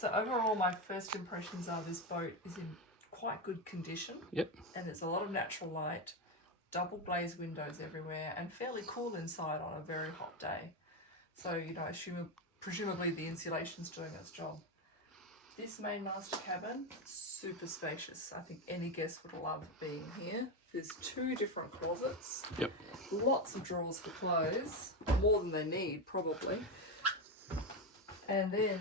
So overall, my first impressions are this boat is in quite good condition. Yep. And there's a lot of natural light, double glazed windows everywhere, and fairly cool inside on a very hot day. So, you know, presumably the insulation's doing its job. This main master cabin, super spacious. I think any guest would love being here. There's 2 different closets. Yep. Lots of drawers for clothes, more than they need probably. And then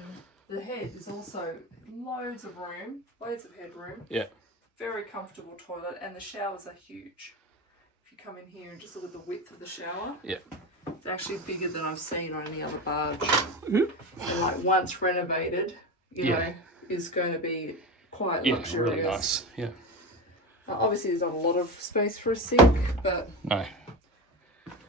the head is also loads of room, loads of headroom. Yeah. Very comfortable toilet, and the showers are huge. If you come in here and just look at the width of the shower, Yeah. it's actually bigger than I've seen on any other barge. And like once renovated, you know, is going to be quite luxurious. Really nice. Yeah. Obviously, there's not a lot of space for a sink, but no,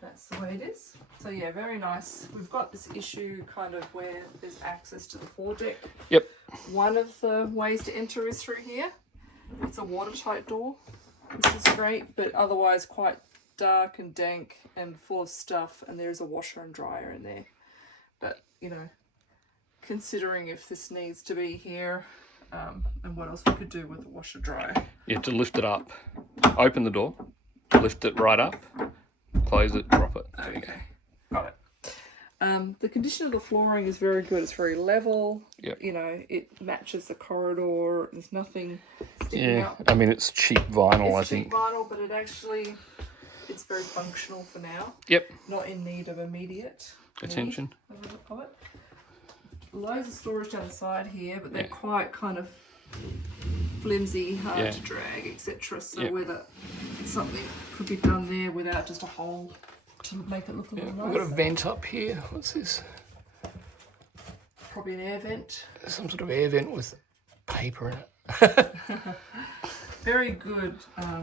that's the way it is. So yeah, very nice. We've got this issue kind of where there's access to the foredeck. Yep. One of the ways to enter is through here. It's a watertight door, which is great, but otherwise quite dark and dank and full of stuff, and there's a washer and dryer in there. But, you know, considering if this needs to be here, and what else we could do with the washer dryer. You have to lift it up, open the door, lift it right up, close it, drop it. There you go. Got it. The condition of the flooring is very good. It's very level. Yep. You know, it matches the corridor. There's nothing sticking up. I mean, it's cheap vinyl, I It's think. cheap vinyl, but it's very functional for now. Yep. Not in need of immediate Attention. need of it. Loads of storage down the side here, but they're quite kind of flimsy, hard to drag, etc. So whether something could be done there without just a hole to make it look a little nicer. We've got a vent up here. What's this? Probably an air vent. Some sort of air vent with paper in it. Very good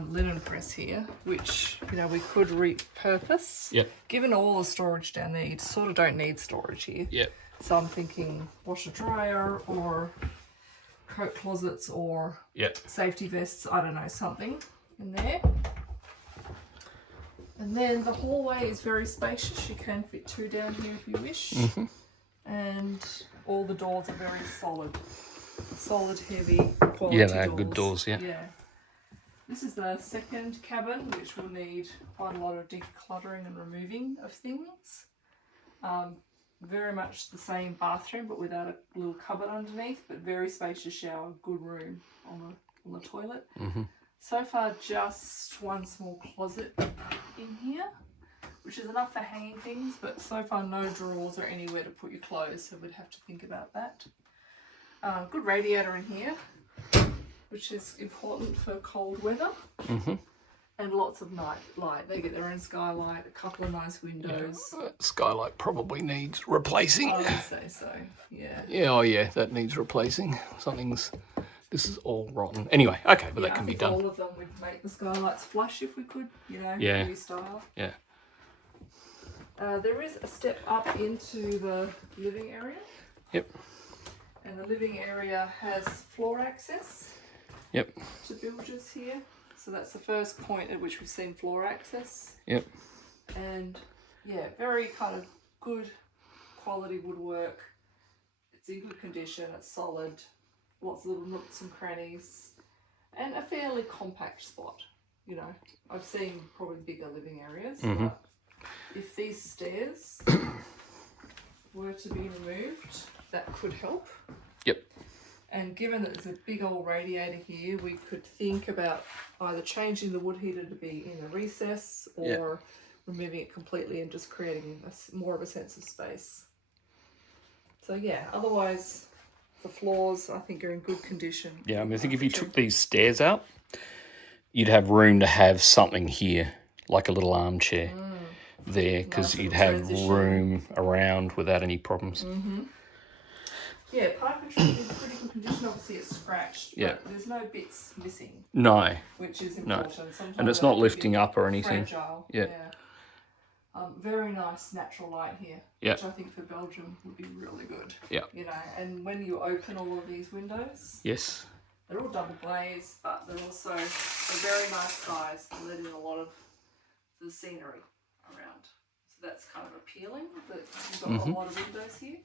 linen press here, which, you know, we could repurpose. Yep. Given all the storage down there, you sort of don't need storage here. Yep. So I'm thinking washer dryer or coat closets or safety vests, I don't know, something in there. And then the hallway is very spacious. You can fit 2 down here if you wish. Mm-hmm. And all the doors are very solid, heavy, quality Yeah, they're good doors, yeah. This is the second cabin, which will need quite a lot of decluttering and removing of things. Very much the same bathroom, but without a little cupboard underneath, but very spacious shower, good room on the toilet. Mm-hmm. So far, just one small closet in here, which is enough for hanging things, but so far no drawers or anywhere to put your clothes, so we'd have to think about that. Good radiator in here, which is important for cold weather. Mm-hmm. And lots of night light. They get their own skylight, a couple of nice windows. Yeah. Skylight probably needs replacing. I would say so, yeah. Yeah, oh yeah, that needs replacing. This is all rotten. Anyway, okay, but that can be done. All of them, we'd make the skylights flush if we could, you know, new style. Yeah. There is a step up into the living area. Yep. And the living area has floor access. Yep. To bilges here. So that's the first point at which we've seen floor access. Yep. And yeah, very kind of good quality woodwork. It's in good condition, it's solid, lots of little nooks and crannies, and a fairly compact spot. You know, I've seen probably bigger living areas, but if these stairs were to be removed, that could help. Yep. And given that there's a big old radiator here, we could think about either changing the wood heater to be in a recess or removing it completely and just creating more of a sense of space. So yeah, otherwise the floors I think are in good condition. Yeah, I mean, I think if you took these stairs out, you'd have room to have something here, like a little armchair there, because you'd have room around without any problems. Mm-hmm. Yeah, pipe control is in pretty good condition. Obviously, it's scratched, but there's no bits missing. No. Which is important. Sometimes and it's not lifting up or anything. Fragile. Yeah. Very nice natural light here, which I think for Belgium would be really good. Yeah. You know, and when you open all of these windows, they're all double glazed, but they're also a very nice size to let in a lot of the scenery around. So that's kind of appealing that you've got a lot of windows here.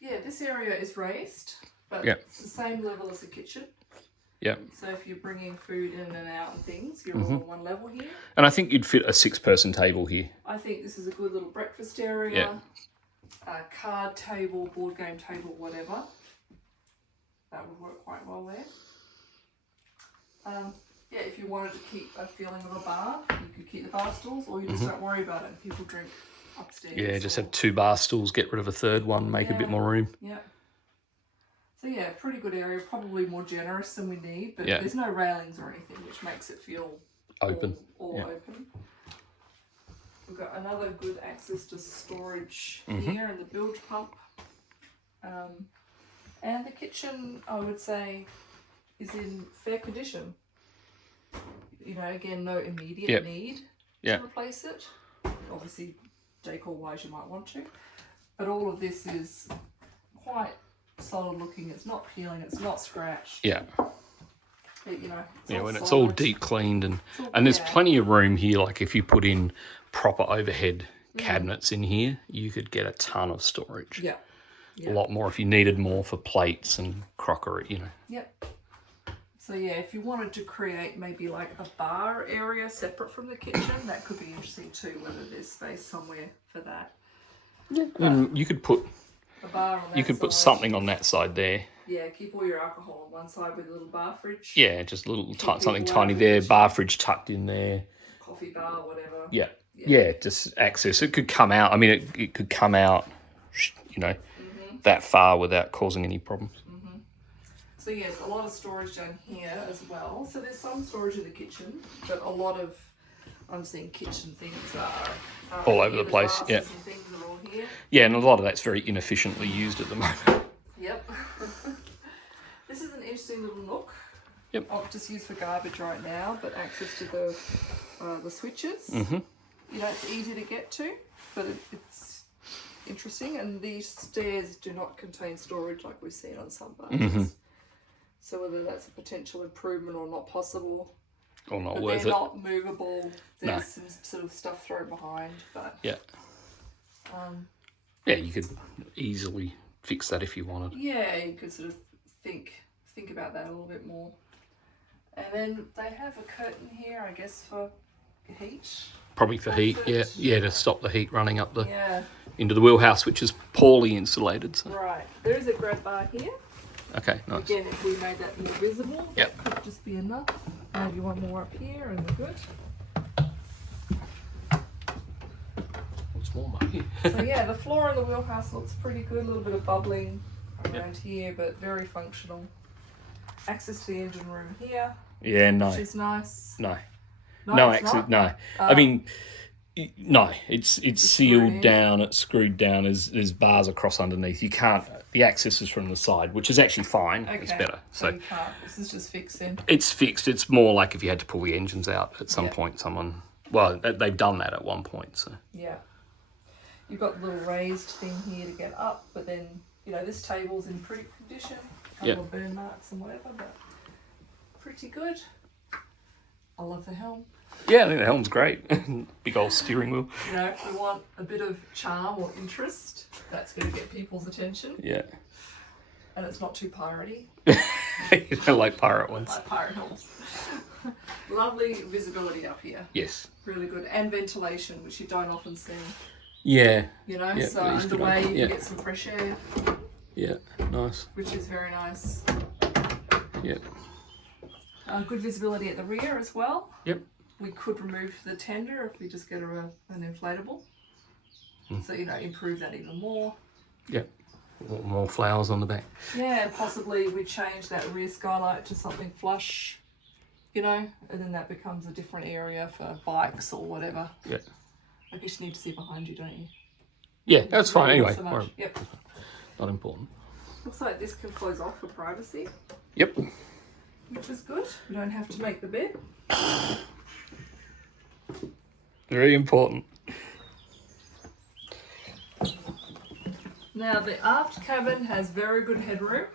Yeah, this area is raised, but Yeah. it's the same level as the kitchen. Yeah. So if you're bringing food in and out and things, you're all on one level here. And I think you'd fit a 6-person table here. I think this is a good little breakfast area. A card table, board game table, whatever. That would work quite well there. Yeah, if you wanted to keep a feeling of a bar, you could keep the bar stools, or you just don't worry about it. People drink upstairs. Yeah, just have 2 bar stools, get rid of a third one, make a bit more room. Yeah. So yeah, pretty good area, probably more generous than we need, but Yeah. there's no railings or anything, which makes it feel Open. all open. We've got another good access to storage here and the bilge pump. And the kitchen, I would say, is in fair condition. You know, again, no immediate need to replace it. Obviously, decor-wise, you might want to. But all of this is quite solid looking. It's not peeling. It's not scratched. Yeah. But, you know, When it's all deep cleaned and there's plenty of room here. Like if you put in proper overhead cabinets in here, you could get a ton of storage. Yeah. A lot more if you needed more for plates and crockery, you know. Yep. So yeah, if you wanted to create maybe like a bar area separate from the kitchen, that could be interesting too, whether there's space somewhere for that. Yeah. And you could put a bar on that you could put side. something on that side there. Yeah, keep all your alcohol on one side with a little bar fridge. Yeah, just a little something people tiny out there, of the bar fridge tucked in there. Coffee bar, whatever. Yeah, just access. It could come out. I mean, it could come out, you know, that far without causing any problems. So yes, a lot of storage down here as well. So there's some storage in the kitchen, but a lot of, I'm seeing kitchen things are All over the place, yeah. And things are all here. Yeah, and a lot of that's very inefficiently used at the moment. Yep. This is an interesting little nook. Yep. Just used for garbage right now, but access to the switches. You know, it's easy to get to, but it's interesting. And these stairs do not contain storage like we've seen on some buses. So whether that's a potential improvement or not possible. Or not but worth they're it. not movable. There's some sort of stuff thrown behind, but yeah. Yeah, you could easily fix that if you wanted. Yeah, you could sort of think about that a little bit more. And then they have a curtain here, I guess, for heat. Probably for heat, yeah. Yeah, to stop the heat running up the into the wheelhouse, which is poorly insulated. So. Right. There is a grab bar here. Okay, nice. Again, if we made that more visible, Yep. that could just be enough. Maybe one more up here and we're good. What's warm up here? So yeah, the floor in the wheelhouse looks pretty good. A little bit of bubbling around here, but very functional. Access to the engine room here. Yeah, no. Which is nice. No, it's actually, not? no. I mean, no, it's sealed down, it's screwed down, there's bars across underneath. You can't, the access is from the side, which is actually fine. Okay. It's better. So you can't. This is just fixed in. it's fixed. It's more like if you had to pull the engines out at some point, they've done that at one point. So yeah. You've got the little raised thing here to get up, but then, you know, this table's in pretty condition. A couple of burn marks and whatever, but pretty good. I love the helm. yeah, I think the helm's great. Big old steering wheel. You know, if we want a bit of charm or interest, that's going to get people's attention. Yeah. And it's not too piratey. You don't like pirate ones. Like pirate helms. Lovely visibility up here. Yes. Really good. And ventilation, which you don't often see. Yeah. You know, Yeah, so it is good underway on- you yeah. can get some fresh air, Yeah, nice. which is very nice. Yeah. Good visibility at the rear as well. Yep. We could remove the tender if we just get an inflatable. So, you know, improve that even more. Yep. More flowers on the back. Yeah, possibly we change that rear skylight to something flush, you know, and then that becomes a different area for bikes or whatever. Yeah. I guess you need to see behind you, don't you? Yeah, that's fine Maybe not anyway. so much. Or- Yep. Not important. Looks like this can close off for privacy, Yep. which is good. We don't have to make the bed. Very important. Now the aft cabin has very good headroom,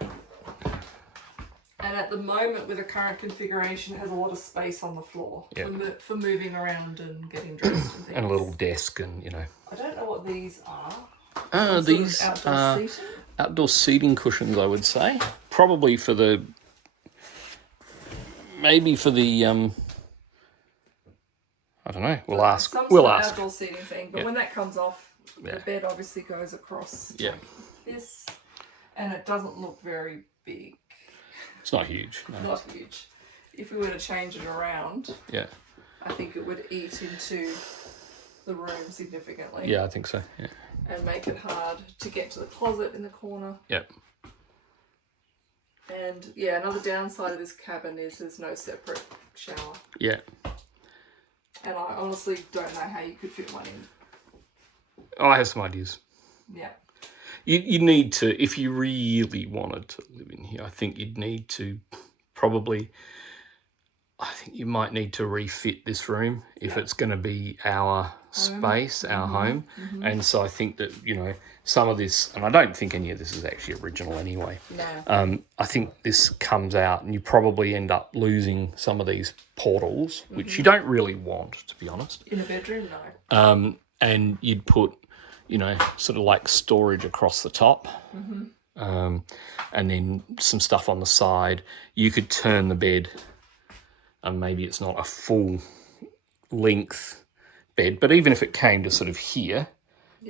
and at the moment with the current configuration has a lot of space on the floor for moving around and getting dressed and things. And a little desk and, you know. I don't know what these are. These outdoor are seating. outdoor seating cushions, I would say. Probably for the, maybe for the, I don't know. We'll ask. Some We'll sort of ask. outdoor seating thing, but Yeah. when that comes off, Yeah. the bed obviously goes across Yeah. like this, and it doesn't look very big. It's not huge. No. Not huge. If we were to change it around, Yeah. I think it would eat into the room significantly. Yeah, I think so. Yeah. And make it hard to get to the closet in the corner. Yep. And yeah, another downside of this cabin is there's no separate shower. Yeah. And I honestly don't know how you could fit one in. Oh, I have some ideas. Yeah. You need to, if you really wanted to live in here, I think you'd need to probably, I think you might need to refit this room if it's going to be our space, our home. And so I think that, you know, some of this, and I don't think any of this is actually original anyway. No. I think this comes out and you probably end up losing some of these portals, which you don't really want, to be honest. In a bedroom, no. And you'd put, you know, sort of like storage across the top, and then some stuff on the side. You could turn the bed, and maybe it's not a full length bed, but even if it came to sort of here,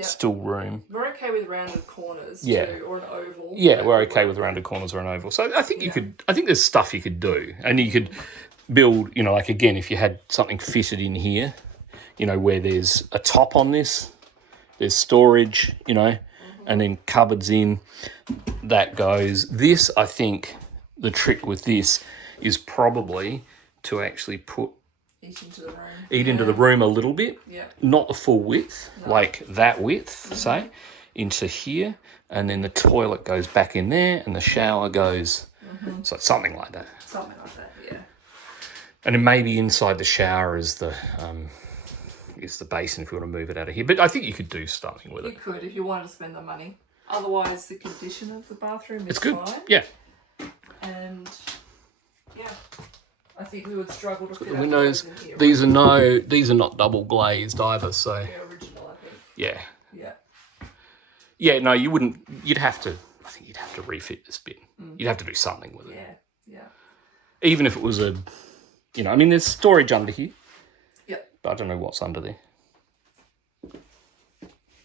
still room. We're okay with rounded corners too, or an oval. Yeah, we're okay with rounded corners or an oval. So I think you could, I think there's stuff you could do, and you could build, you know, like again, if you had something fitted in here, you know, where there's a top on this, there's storage, you know, and then cupboards in, that goes. This, I think, the trick with this is probably to actually put eat into the room a little bit, yeah, not the full width, like that width, say, into here, and then the toilet goes back in there, and the shower goes, so it's something like that. Something like that, yeah. And then maybe inside the shower is the basin if you want to move it out of here. But I think you could do something with it. You could if you wanted to spend the money. Otherwise, the condition of the bathroom is Good. fine. Yeah. And yeah, I think we would struggle to fit The our windows, clothes in here. these are not double glazed either. So They're original, I think. yeah, Yeah. yeah. No, you wouldn't. You'd have to. I think you'd have to refit this bit. You'd have to do something with it. Yeah. Yeah. Even if it was a, you know, I mean, there's storage under here. Yep. But I don't know what's under there.